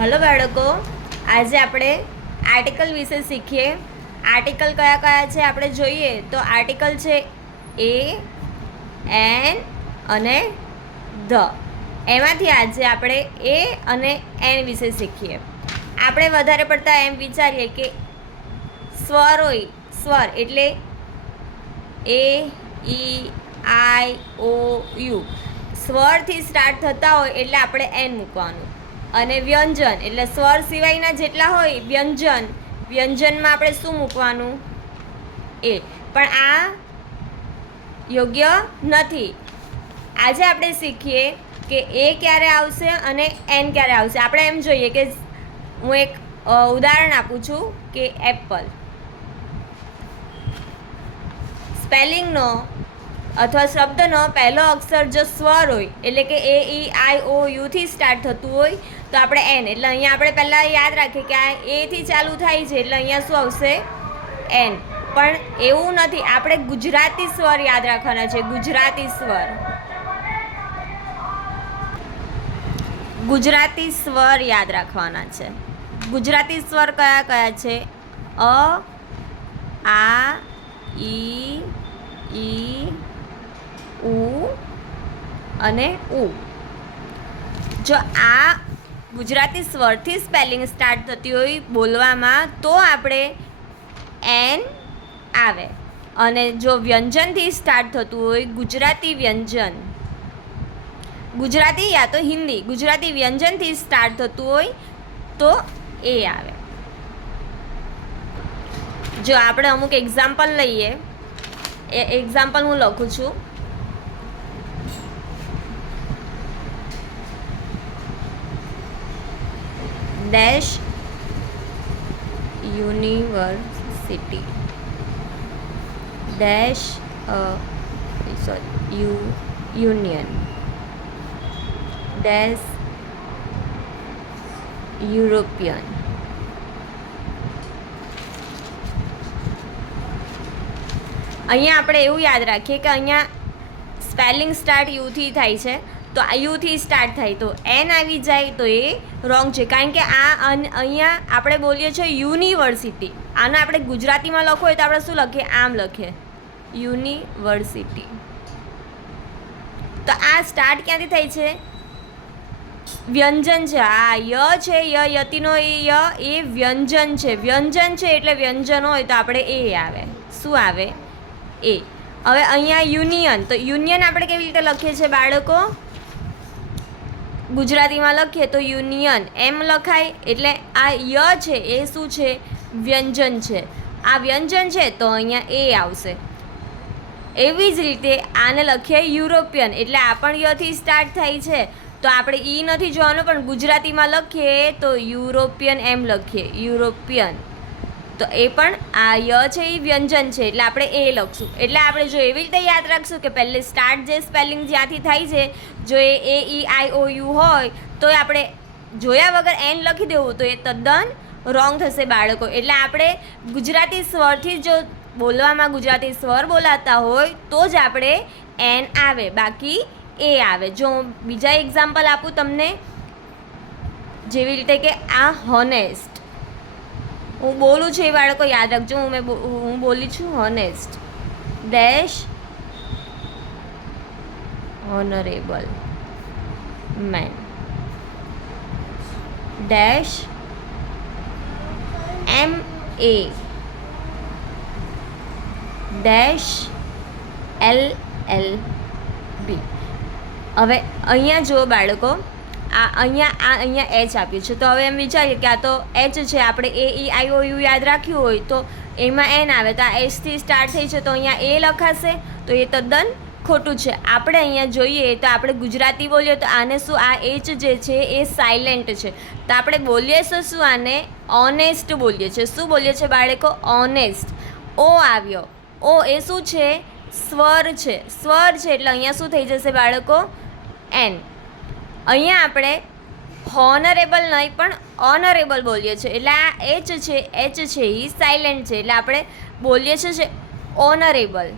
Hello બાળકો, આજે આપણે આર્ટિકલ વિશે શીખીએ. આર્ટિકલ કયા કયા છે આપણે જોઈએ તો આર્ટિકલ છે એ, એન અને ધ. એમાંથી આજે આપણે એ અને એન વિશે શીખીએ. આપણે વધારે પડતા એમ વિચારીએ કે સ્વર હોય, સ્વર એટલે એ, ઈ, આઈ, ઓ, યુ. સ્વરથી સ્ટાર્ટ થતા હોય એટલે આપણે એન મૂકવાનું. અને વ્યંજન એટલે સ્વર સિવાયના જેટલા હોય વ્યંજન, વ્યંજનમાં આપણે શું મૂકવાનું? એ. પણ આ યોગ્ય નથી. આજે આપણે શીખીએ કે એ ક્યારે આવશે અને એન ક્યારે આવશે. આપણે એમ જોઈએ કે હું એક ઉદાહરણ આપું છું કે એપલ. સ્પેલિંગનો અથવા શબ્દનો પહેલો અક્ષર જો સ્વર હોય એટલે કે એ, ઈ, આઈ, ઓ, યુથી સ્ટાર્ટ થતું હોય તો આપણે એન. એટલે અહીંયા આપણે પહેલાં યાદ રાખીએ કે આ એથી ચાલુ થાય છે એટલે અહીંયા શું આવશે? એન. પણ એવું નથી, આપણે ગુજરાતી સ્વર યાદ રાખવાના છે. ગુજરાતી સ્વર, ગુજરાતી સ્વર યાદ રાખવાના છે. ગુજરાતી સ્વર કયા કયા છે? અ, આ, ઈ, ઉ અને ઉ. જો આ ગુજરાતી સ્વરથી સ્પેલિંગ સ્ટાર્ટ થતી હોય બોલવામાં તો આપણે એન આવે. અને જો વ્યંજનથી સ્ટાર્ટ થતું હોય ગુજરાતી વ્યંજન, ગુજરાતી યા તો હિન્દી, ગુજરાતી વ્યંજનથી સ્ટાર્ટ થતું હોય તો એ આવે. જો આપણે અમુક એક્ઝામ્પલ લઈએ, એ એક્ઝામ્પલ હું લખું છું. Dash university, dash union, dash European. અહીંયા આપણે એવું યાદ રાખીએ કે અહીંયા સ્પેલિંગ સ્ટાર્ટ યુથી થાય છે તો આ યુથી સ્ટાર્ટ થાય તો એન આવી જાય તો એ રોંગ છે. કારણ કે આ અહીંયા આપણે બોલીએ છીએ યુનિવર્સિટી. આને આપણે ગુજરાતીમાં લખો હોય તો આપણે શું લખીએ? આમ લખીએ, યુનિવર્સિટી. તો આ સ્ટાર્ટ ક્યાંથી થાય છે? વ્યંજન છે. આ ય છે, યતિનો ય એ વ્યંજન છે. વ્યંજન છે એટલે વ્યંજન હોય તો આપણે એ આવે. શું આવે? એ. હવે અહીંયા યુનિયન, તો યુનિયન આપણે કેવી રીતે લખીએ છીએ બાળકો? ગુજરાતીમાં લખીએ તો યુનિયન એમ લખાય. એટલે આ ય છે એ શું છે? વ્યંજન છે. આ વ્યંજન છે તો અહીંયા એ આવશે. એવી જ રીતે આને લખીએ યુરોપિયન, એટલે આ પણ યથી સ્ટાર્ટ થાય છે તો આપણે ઈ નથી જોવાનું, પણ ગુજરાતીમાં લખીએ તો યુરોપિયન એમ લખીએ, યુરોપિયન. તો એ પણ આ ય છે એ વ્યંજન છે એટલે આપણે એ લખશું. એટલે આપણે જો એવી રીતે યાદ રાખશું કે પહેલે સ્ટાર્ટ જે સ્પેલિંગ જ્યાંથી થાય છે જો એ, ઈ, આઈ, ઓ, યુ હોય તો આપણે જોયા વગર એન લખી દેવું તો એ તદ્દન રોંગ થશે બાળકો. એટલે આપણે ગુજરાતી સ્વરથી જો બોલવામાં ગુજરાતી સ્વર બોલાતા હોય તો જ આપણે એન આવે, બાકી એ આવે. જો બીજા એક્ઝામ્પલ આપું તમને, જેવી રીતે કે આ હોનેસ્ટ. હું બોલું છું એ બાળકો યાદ રાખજો, હું બોલી છું honest. Dash honourable man, dash MA, dash LLB. હવે અહીંયા જુઓ બાળકો, અહીંયા એચ આપ્યું છે તો હવે એમ વિચારીએ કે આ તો એચ છે. આપણે એ, ઈ, આઈ, ઓ, યુ યાદ રાખ્યું હોય તો એમાં એન આવે તો આ એચથી સ્ટાર્ટ થઈ છે તો અહીંયા એ લખાશે તો એ તદ્દન ખોટું છે. આપણે અહીંયા જોઈએ તો આપણે ગુજરાતી બોલીએ તો આને શું? આ એચ જે છે એ સાયલેન્ટ છે તો આપણે બોલીએ શું? આને ઓનેસ્ટ બોલીએ છીએ. શું બોલીએ છીએ બાળકો? ઓનેસ્ટ. ઓ આવ્યો, ઓ એ શું છે? સ્વર છે. સ્વર છે એટલે અહીંયા શું થઈ જશે બાળકો? એન. અહીંયા આપણે હોનરેબલ નહીં પણ ઓનરેબલ બોલીએ છીએ એટલે આ એચ છે એ સાયલેન્ટ છે એટલે આપણે બોલીએ છીએ ઓનરેબલ.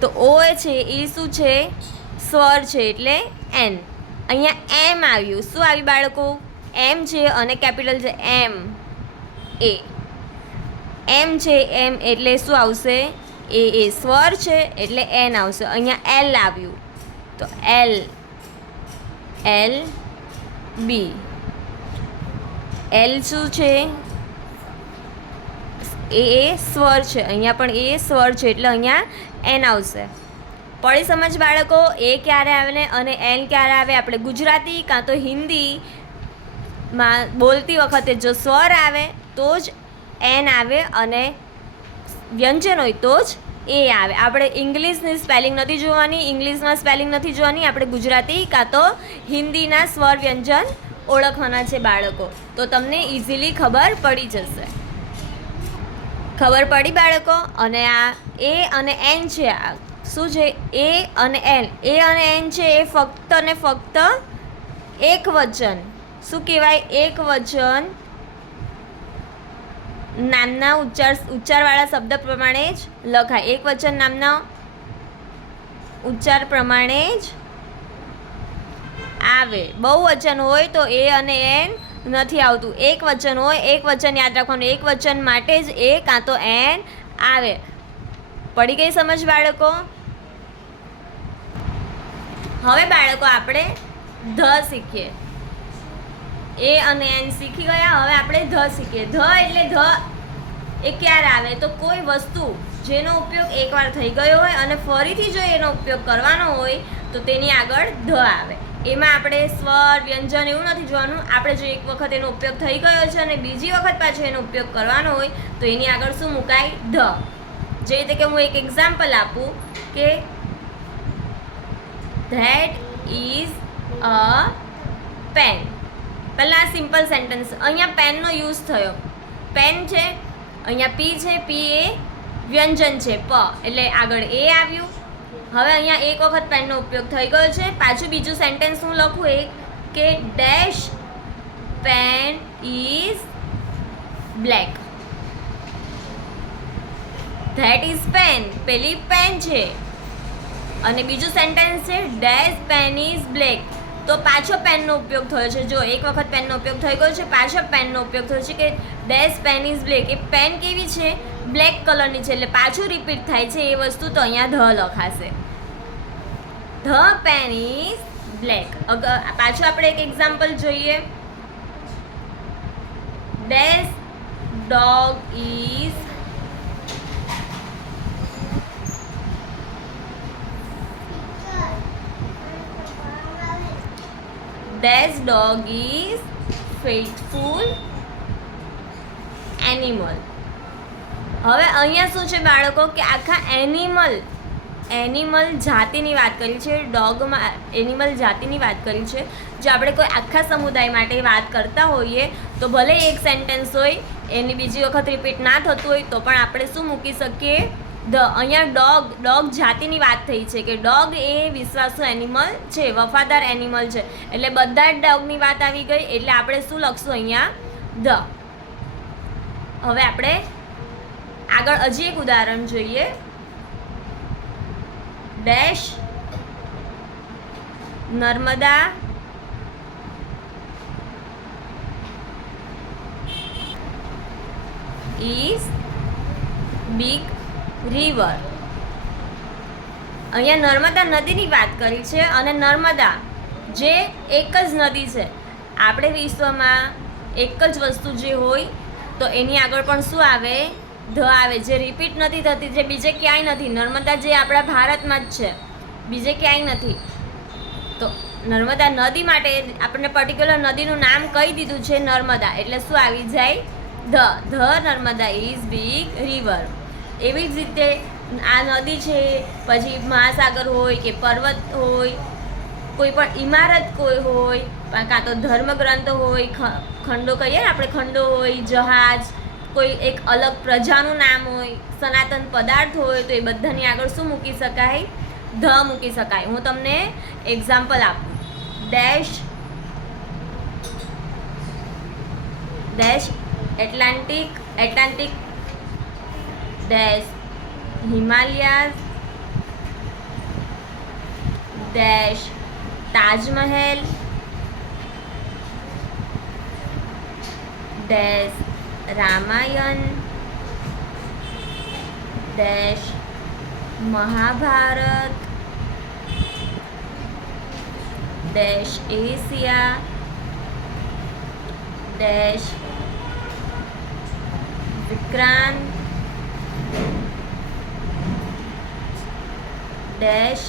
તો ઓ છે એ શું છે? સ્વર છે એટલે એન. અહીંયા એમ આવ્યું. શું આવ્યું બાળકો? એમ છે અને કેપિટલ છે એમ એ. એમ છે એમ એટલે શું આવશે? એ સ્વર છે એટલે એન આવશે. અહીંયા એલ આવ્યું તો એલ બી. એલ શું છે? એ સ્વર છે. અહીંયા પણ એ સ્વર છે એટલે અહીંયા એન આવશે. પડી સમજ બાળકો? એ ક્યારે આવે ને અને એન ક્યારે આવે? આપણે ગુજરાતી કાં તો હિન્દીમાં બોલતી વખતે જો સ્વર આવે તો જ એન આવે અને વ્યંજન હોય તો જ એ આવે. આપણે ઇંગ્લિશની સ્પેલિંગ નથી જોવાની, ઇંગ્લિશમાં સ્પેલિંગ નથી જોવાની, આપણે ગુજરાતી કાં તો હિન્દીના સ્વર વ્યંજન ઓળખવાના છે બાળકો. તો તમને ઇઝીલી ખબર પડી જશે. ખબર પડી બાળકો? અને આ એ અને એન છે. આ શું છે? એ અને એન. એ અને એન છે એ ફક્ત ને ફક્ત એક વચન. શું કહેવાય? એક વચન નામના ઉચ્ચારવાળા શબ્દ પ્રમાણે જ લખાય. એક વચન નામના ઉચ્ચાર પ્રમાણે જ આવે. બહુવચન હોય તો એ અને એન નથી આવતું. એક વચન હોય, એક વચન યાદ રાખવાનું, એક વચન માટે જ એ કાં તો એન આવે. પડી ગઈ સમજ બાળકો? હવે બાળકો આપણે ધ શીખીએ. એ અને એન શીખી ગયા. હવે આપણે ધ શીખીએ. ધ એટલે ધ એ ક્યારે આવે? તો કોઈ વસ્તુ જેનો ઉપયોગ એકવાર થઈ ગયો હોય અને ફરીથી જો એનો ઉપયોગ કરવાનો હોય તો તેની આગળ ધ આવે. એમાં આપણે સ્વર વ્યંજન એવું નથી જોવાનું. આપણે જો એક વખત એનો ઉપયોગ થઈ ગયો છે અને બીજી વખત પાછો એનો ઉપયોગ કરવાનો હોય તો એની આગળ શું મુકાય? ધ. જે રીતે કે હું એક એક્ઝામ્પલ આપું કે ધેટ ઇઝ અ પેન. પહેલાં સિમ્પલ સેન્ટેન્સ. અહીંયા પેનનો યુઝ થયો. પેન છે, અહીંયા પી છે, પી એ વ્યંજન છે પ એટલે આગળ એ આવ્યું. હવે અહીંયા એક વખત પેનનો ઉપયોગ થઈ ગયો છે. પાછું બીજું સેન્ટેન્સ હું લખું એક કે dash pen is black. That is pen, પેલી પેન છે અને બીજું સેન્ટેન્સ છે ડેશ પેન ઇઝ બ્લેક. તો પાછો પેનનો ઉપયોગ થયો છે. જો એક વખત પેનનો ઉપયોગ થઈ ગયો છે, પાછો પેનનો ઉપયોગ થયો છે કે ડેશ પેન ઇઝ બ્લેક. એ પેન કેવી છે? બ્લેક કલરની છે એટલે પાછું રિપીટ થાય છે એ વસ્તુ. તો અહીંયા ધ લખાશે. The pen is black. પાછું આપણે એક એક્ઝામ્પલ જોઈએ. Dash dog is This dog is faithful animal. હવે અહીંયા શું છે બાળકો કે આખા એનિમલ જાતિની વાત કરી છે. ડોગમાં એનિમલ જાતિની વાત કરી છે. જો આપણે કોઈ આખા સમુદાય માટે વાત કરતા હોઈએ તો ભલે એક સેન્ટેન્સ હોય એની બીજી વખત રિપીટ ના થતું હોય તો પણ આપણે શું મૂકી શકીએ? ધ. અહીંયા ડોગ જાતિની વાત થઈ છે કે ડોગ એ વિશ્વાસુ એનિમલ છે, વફાદાર એનિમલ છે. એટલે બધા જ ડોગની વાત આવી ગઈ એટલે આપણે શું લખશું અહીંયા? ધ. હવે આપણે આગળ હજી એક ઉદાહરણ જોઈએ. Dash Narmada is big river. અહીંયા નર્મદા નદીની વાત કરી છે અને નર્મદા જે એક જ નદી છે. આપણે વિશ્વમાં એક જ વસ્તુ જે હોય તો એની આગળ પણ શું આવે? ધ આવે. જે રિપીટ નથી થતી, જે બીજે ક્યાંય નથી. નર્મદા જે આપણા ભારતમાં જ છે, બીજે ક્યાંય નથી. તો નર્મદા નદી માટે આપણને પર્ટિક્યુલર નદીનું નામ કહી દીધું છે નર્મદા એટલે શું આવી જાય? The Narmada is big river. એવી જ રીતે આ નદી છે, પછી મહાસાગર હોય કે પર્વત હોય, કોઈ પણ ઇમારત કોઈ હોય, કાં તો ધર્મગ્રંથ હોય, ખંડો કહીએ ને આપણે, ખંડો હોય, જહાજ, કોઈ એક અલગ પ્રજાનું નામ હોય, સનાતન પદાર્થ હોય તો એ બધાની આગળ શું મૂકી શકાય? ધ મૂકી શકાય. હું તમને એક્ઝામ્પલ આપું. Dash Atlantic dash Himalayas dash Taj Mahal dash Ramayan dash Mahabharat dash Asia dash Vikrant dash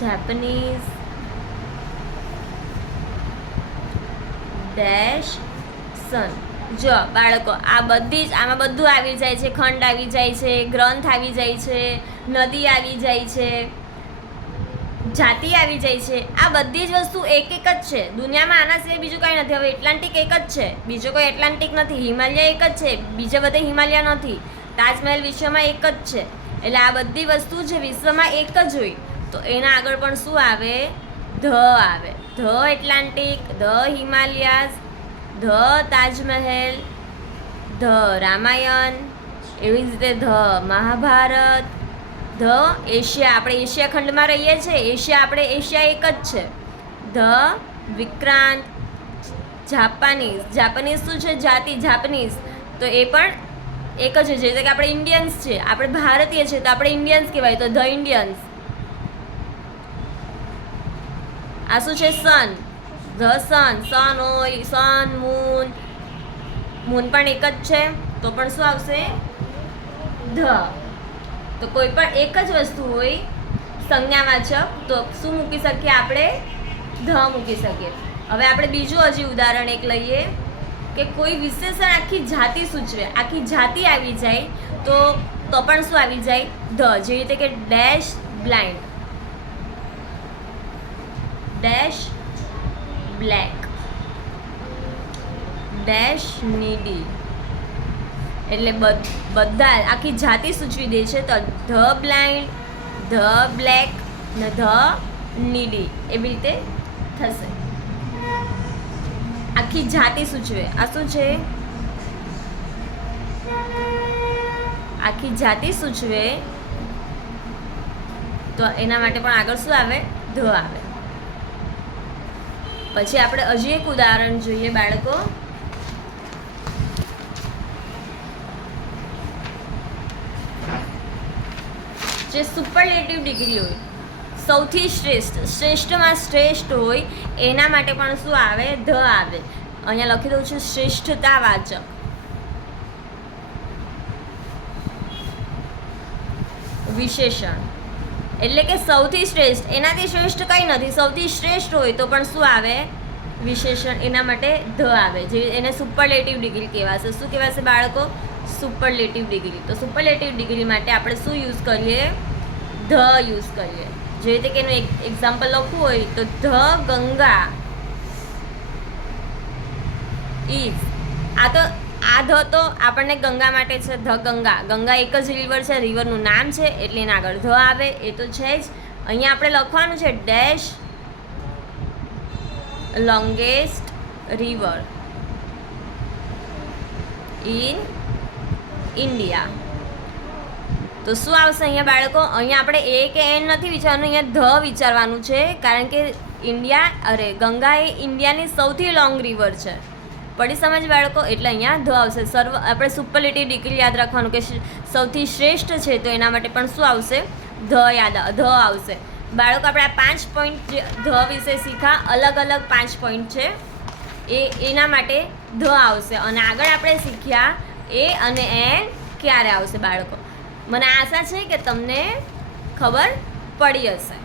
Japanese dash sun. જો બાળકો આ બધી જ આમાં બધું આવી જાય છે. ખંડ આવી જાય છે, ગ્રંથ આવી જાય છે, નદી આવી જાય છે, જાતિ આવી જાય છે. આ બધી જ વસ્તુ એક એક જ છે દુનિયામાં. આના સિવાય બીજું કંઈ નથી. હવે એટલાન્ટિક એક જ છે, બીજો કોઈ એટલાન્ટિક નથી. હિમાલય એક જ છે, બીજા બધા હિમાલય નથી. તાજમહેલ વિશ્વમાં એક જ છે. એટલે આ બધી વસ્તુ જે વિશ્વમાં એક જ હોય તો એના આગળ પણ શું આવે? ધ આવે. The Atlantic, the Himalayas, the Taj Mahal, the Ramayana, એવી જ રીતે ધ મહાભારત, ધ એશિયા. આપણે એશિયા ખંડમાં રહીએ છીએ. એશિયા આપણે એશિયા એક જ છે. The Vikrant, Japanese. જાપાનીઝ શું છે? જાતિ જાપાનીઝ. તો એ પણ એક જ છે. જે રીતે કે આપણે ઇન્ડિયન્સ છે, આપણે ભારતીય છે તો આપણે ઇન્ડિયન્સ કહેવાય, તો ધ ઇન્ડિયન્સ. આ શું છે? સન. The sun. સન હોય, સન, મૂન. મૂન પણ એક જ છે તો પણ શું આવશે? ધ. તો કોઈ પણ એક જ વસ્તુ હોય સંજ્ઞાવાચક તો શું મૂકી શકીએ આપણે? ધ મૂકી શકીએ. હવે આપણે બીજું હજી ઉદાહરણ એક લઈએ કે કોઈ વિશેષણ આખી જાતિ સૂચવે. આખી જાતિ આવી જાય તો પણ શું આવી જાય? ધ. જેવી રીતે કે dash blind, dash black, dash નીડી. એટલે બધા આખી જાતિ સૂચવી દે છે. તો ધ બ્લાઇન્ડ, ધ બ્લેક ને ધ નીડી એવી રીતે થશે. આખી જાતિ સૂચવે. આ શું છે? આખી જાતિ સૂચવે તો એના માટે પણ આગળ શું આવે? ધ આવે. પછી આપણે હજી એક ઉદાહરણ જોઈએ બાળકો. જે સુપરલેટિવ ડિગ્રી હોય, સૌથી શ્રેષ્ઠ, શ્રેષ્ઠમાં શ્રેષ્ઠ હોય એના માટે પણ શું આવે? ધ આવે. અહીંયા લખી દઉં છું શ્રેષ્ઠતાવાચક. વિશેષણ એટલે કે સૌથી શ્રેષ્ઠ, એનાથી શ્રેષ્ઠ કંઈ નથી. સૌથી શ્રેષ્ઠ હોય તો પણ શું આવે? વિશેષણ. એના માટે ધ આવે. જે એને સુપરલેટિવ ડિગ્રી કહેવાશે. શું કહેવાશે બાળકો? Superlative degree. તો સુપરલેટિવ ડિગ્રી માટે આપણે શું યુઝ કરીએ? ધ યુઝ કરીએ. જે રીતે કે એનું એક એક્ઝામ્પલ લખવું હોય તો ધ ગંગા ઇઝ. આ ધ તો આપણને ગંગા માટે છે. ધ ગંગા. ગંગા એક જ રિવર છે, રિવરનું નામ છે એટલે એના આગળ ધ આવે. એ તો છે જ. અહીંયા આપણે લખવાનું છે dash longest river in India. તો શું આવશે અહીંયા બાળકો? અહીંયા આપણે એ કે એન નથી વિચારવાનું, અહીંયા ધ વિચારવાનું છે. કારણ કે ગંગા એ ઇન્ડિયાની સૌથી લોંગ રિવર છે. પડી સમજ બાળકો? એટલે અહીંયા ધ આવશે. આપણે સુપરલેટિવ ડિગ્રી યાદ રાખવાનું કે સૌથી શ્રેષ્ઠ છે તો એના માટે પણ શું આવશે? ધ આવશે. બાળકો આપણે આ 5 પોઈન્ટ ધ વિશે શીખા. અલગ અલગ 5 પોઈન્ટ છે એના માટે ધ આવશે. અને આગળ આપણે શીખ્યા એ અને એન ક્યારે આવશે બાળકો. મને આશા છે કે તમને ખબર પડી હશે.